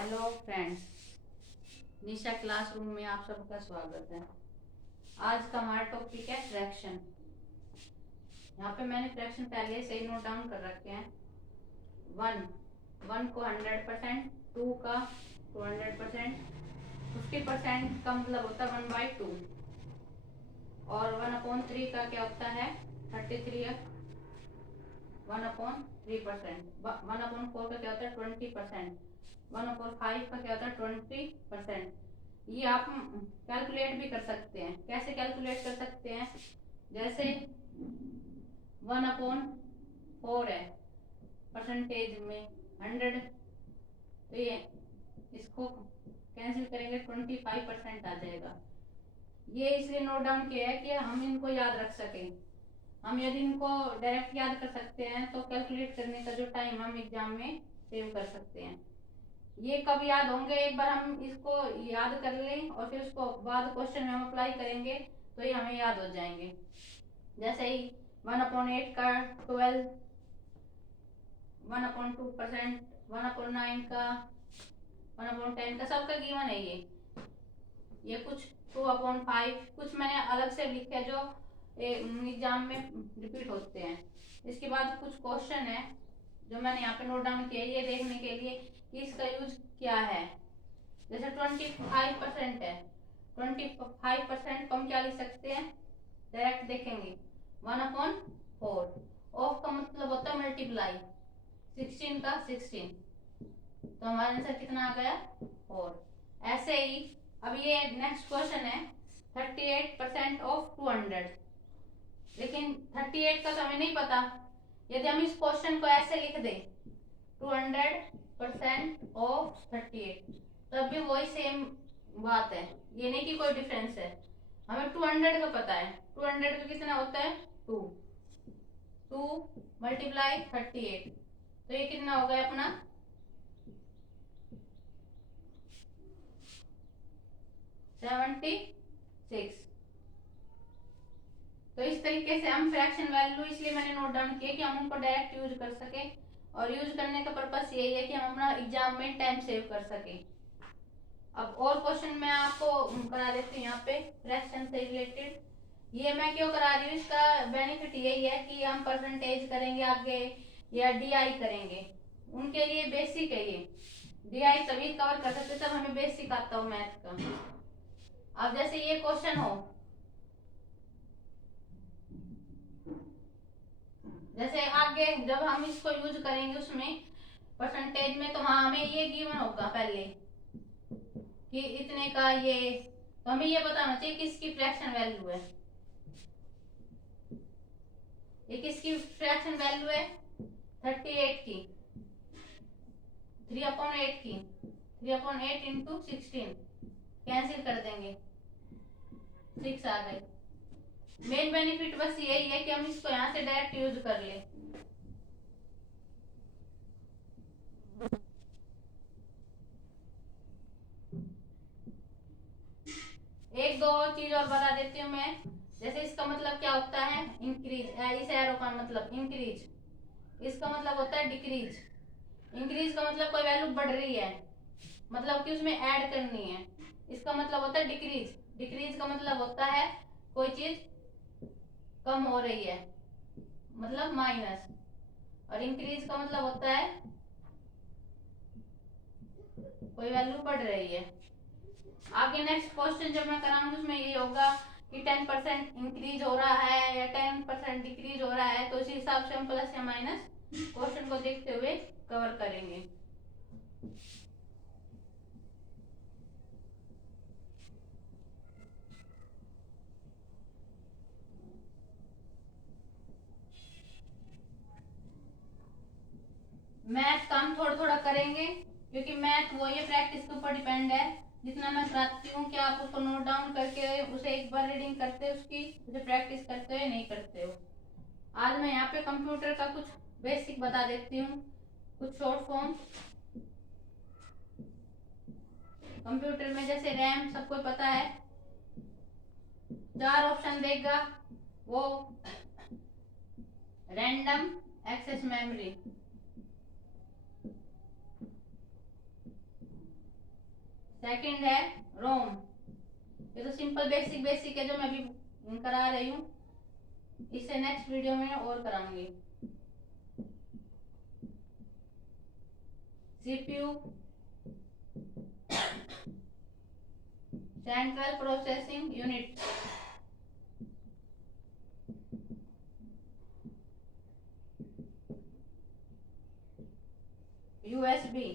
Hello friends, निशा classroom में आप सबका स्वागत है। आज का हमारा टॉपिक है फ्रैक्शन। यहाँ पे मैंने फ्रैक्शन पहले से ही नोट डाउन कर रखे हैं। वन को 100%, 2 का 200%, 50% का मतलब होता है 1/2 और 1/3 का क्या होता है 33, 1/3%, 1/4 का क्या होता है 20%, 1/5 का क्या होता है 20%। ये आप कैलकुलेट भी कर सकते हैं। कैसे कैलकुलेट कर सकते हैं? जैसे 1/4 है परसेंटेज में 100, तो ये इसको कैंसिल करेंगे 25% आ जाएगा। ये इसलिए नोट डाउन किया है कि हम इनको याद रख सकें। हम यदि इनको डायरेक्ट याद कर सकते हैं तो कैलकुलेट करने का जो टाइम हम एग्जाम में सेव कर सकते हैं। ये कब याद होंगे? एक बार हम इसको याद कर लें और फिर उसको बाद क्वेश्चन में हम अप्लाई करेंगे तो ये हमें याद हो जाएंगे। जैसे ही 1/8 का 12, 1/2%, 1/9 का, 1/10 का, सबका गिवन है। ये कुछ 2/5 कुछ मैंने अलग से लिखे जो एग्जाम में रिपीट होते हैं। इसके बाद कुछ क्वेश्चन है जो मैंने यहाँ पे नोट डाउन किया ये देखने के लिए कि इसका यूज क्या है। जैसे 25% है, 25% को हम क्या लिख सकते हैं? डायरेक्ट देखेंगे 1/4। ऑफ का मतलब होता है मल्टीप्लाई, 16 का 16, तो हमारा आंसर कितना आ गया 4। ऐसे ही अब ये नेक्स्ट क्वेश्चन है 38% ऑफ 200, लेकिन 38 का तो हमें नहीं पता। यदि हम इस क्वेश्चन को ऐसे लिख दें 200% ऑफ 38, तब भी वही सेम बात है, ये नहीं कि कोई डिफरेंस है। हमें 200 का पता है, 200 का कितना होता है 2 मल्टीप्लाई 38, तो ये कितना हो गया अपना 76। तो इस तरीके से हम फ्रैक्शन वैल्यू इसलिए मैंने नोट डाउन किया कि हम उनको डायरेक्ट यूज कर सके, और यूज करने का पर्पस यही है कि हम अपना एग्जाम में टाइम सेव कर सके। अब और क्वेश्चन मैं आपको करा देती हूँ यहाँ पे फ्रैक्शन से रिलेटेड। ये मैं क्यों करा रही हूँ, इसका बेनिफिट यही है कि हम परसेंटेज करेंगे आगे या डीआई करेंगे, उनके लिए बेसिक है ये। डीआई तभी कवर कर सकते जब हमें बेसिक आता हो मैथ का। अब जैसे ये क्वेश्चन हो, जैसे आगे जब हम इसको यूज करेंगे उसमें परसेंटेज में, तो हाँ हमें ये गिवन होगा पहले कि इतने का ये, तो हमें ये बताना चाहिए किसकी फ्रैक्शन वैल्यू है। ये किसकी फ्रैक्शन वैल्यू है 38 की, 3/8 की, 3/8 इंटू 16, कैंसिल कर देंगे 6 आ गई। मेन बेनिफिट बस यही है कि हम इसको यहाँ से डायरेक्ट यूज कर ले। एक दो चीज और बता देती हूँ मैं। जैसे इसका मतलब क्या होता है इंक्रीज, इस एरो का मतलब इंक्रीज, इसका मतलब होता है डिक्रीज। इंक्रीज का मतलब कोई वैल्यू बढ़ रही है, मतलब कि उसमें ऐड करनी है। इसका मतलब होता है डिक्रीज, डिक्रीज का मतलब होता है कोई चीज कम हो रही है, मतलब माइनस। और इंक्रीज का मतलब होता है कोई वैल्यू बढ़ रही है। आगे नेक्स्ट क्वेश्चन जब मैं कराऊंगी उसमें ये होगा कि 10% इंक्रीज हो रहा है या 10% डिक्रीज हो रहा है, तो उसी हिसाब से हम प्लस या माइनस क्वेश्चन को देखते हुए कवर करेंगे। मैथ का हम थोड़ा थोड़ा करेंगे क्योंकि मैथ वो ये प्रैक्टिस के ऊपर डिपेंड है। जितना मैं कराती हूँ क्या आप उसको नोट डाउन करके उसे एक बार रीडिंग करते हो, उसकी उसे प्रैक्टिस करते हो नहीं करते हो। आज मैं यहाँ पे कंप्यूटर का कुछ बेसिक बता देती हूँ, कुछ शॉर्ट फॉर्म। कंप्यूटर में जैसे रैम सबको पता है, 4 ऑप्शन देगा वो रैंडम एक्सेस मेमोरी, सेकंड है रोम। ये तो सिंपल बेसिक बेसिक है जो मैं अभी करा रही हूँ, इसे नेक्स्ट वीडियो में और कराऊंगी। CPU central processing unit. USB,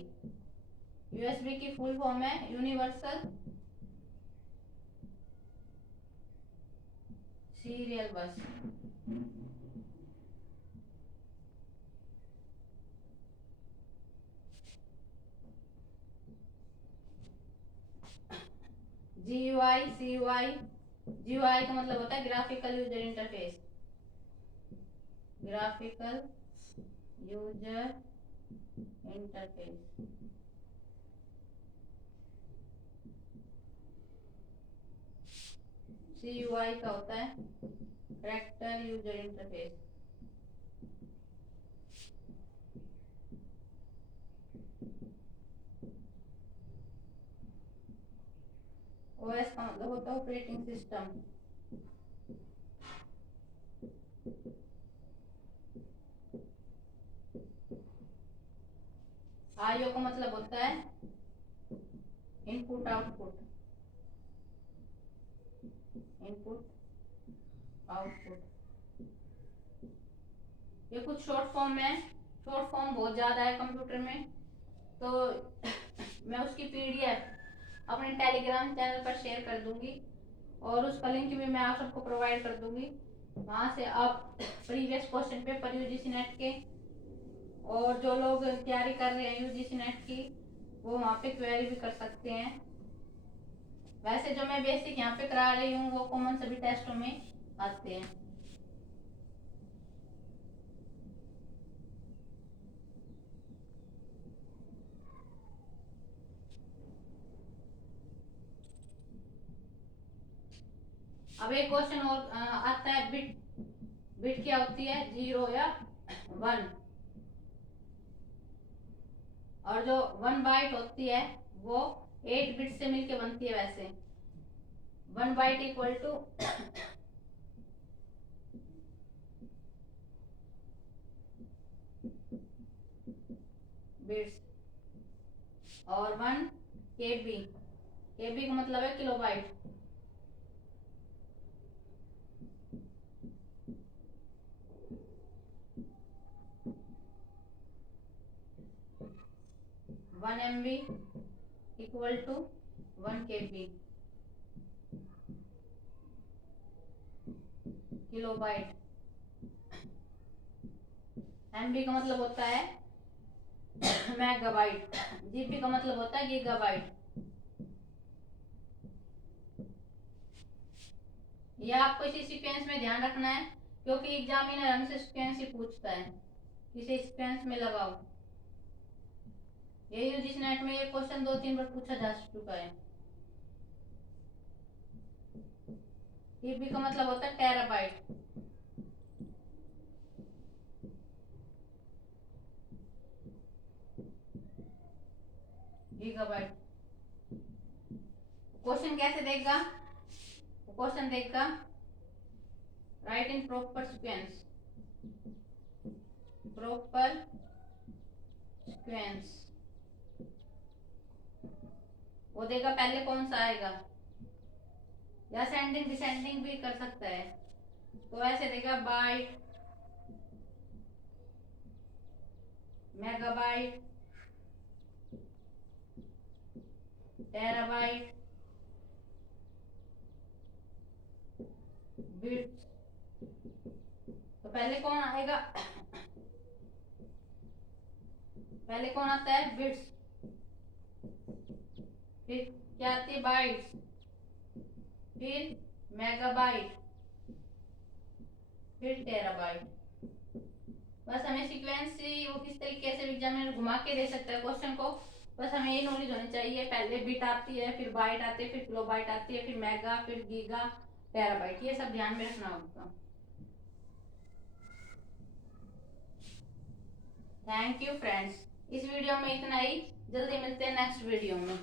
USB की फुल फॉर्म है universal serial bus. GUI CUI, GUI का मतलब होता है graphical user interface, graphical user interface. CUI का होता है कैरेक्टर यूजर इंटरफेस। ओएस का मतलब होता है ऑपरेटिंग सिस्टम। आईओ का मतलब होता है इनपुट आउटपुट, इनपुट आउटपुट। ये कुछ शॉर्ट फॉर्म है, शॉर्ट फॉर्म बहुत ज़्यादा है कंप्यूटर में, तो मैं उसकी पीडीएफ अपने टेलीग्राम चैनल पर शेयर कर दूंगी और उसका लिंक भी मैं आप सबको प्रोवाइड कर दूंगी। वहाँ से आप previous question paper UGC net के और जो लोग तैयारी कर रहे हैं यूजीसी नेट की वो वहाँ पे क्वेरी भी कर सकते हैं। वैसे जो मैं बेसिक यहाँ पे करा रही हूँ वो कॉमन सभी टेस्टों में आते हैं। अब एक क्वेश्चन और आता है, बिट, बिट क्या होती है, 0 या 1, और जो 1 बाइट होती है वो 8 बिट से मिलके बनती है। वैसे 1 बाइट इक्वल टू बिट्स और 1 केबी, केबी का मतलब है kilobyte. One MB equal to 1 KB, kilobyte. MB का मतलब होता है मेगाबाइट, जीबी का मतलब होता है गीगाबाइट। यह आपको इसी सीक्वेंस में ध्यान रखना है क्योंकि एग्जामिनर हमसे सीक्वेंस ही पूछता है, किसी सीक्वेंस में लगाओ। ये यूजीसी नेट में ये क्वेश्चन 2-3 बार पूछा जा चुका है। टीबी का मतलब होता है टेराबाइट। गीगाबाइट। क्वेश्चन कैसे देगा, क्वेश्चन देगा right in proper sequence, proper sequence वो देगा। पहले कौन सा आएगा, या सेंडिंग डिसेंडिंग भी कर सकता है, तो ऐसे देगा बाइट, मेगाबाइट, टेराबाइट, बिट्स। तो पहले कौन आएगा, पहले कौन आता है, बिट्स, फिर क्या आती है, बाइट्स, फिर मेगाबाइट, फिर टेराबाइट। बस हमें सीक्वेंस वो किस तरीके से एग्जामिनर घुमा के दे सकता है क्वेश्चन को, बस हमें ये नॉलेज होनी चाहिए। पहले बिट आती है, फिर बाइट आती है, फिर किलोबाइट आती है, फिर मेगा, फिर गीगा, टेराबाइट, ये सब ध्यान में रखना होगा। थैंक यू फ्रेंड्स, इस वीडियो में इतना ही, जल्दी मिलते हैं नेक्स्ट वीडियो में।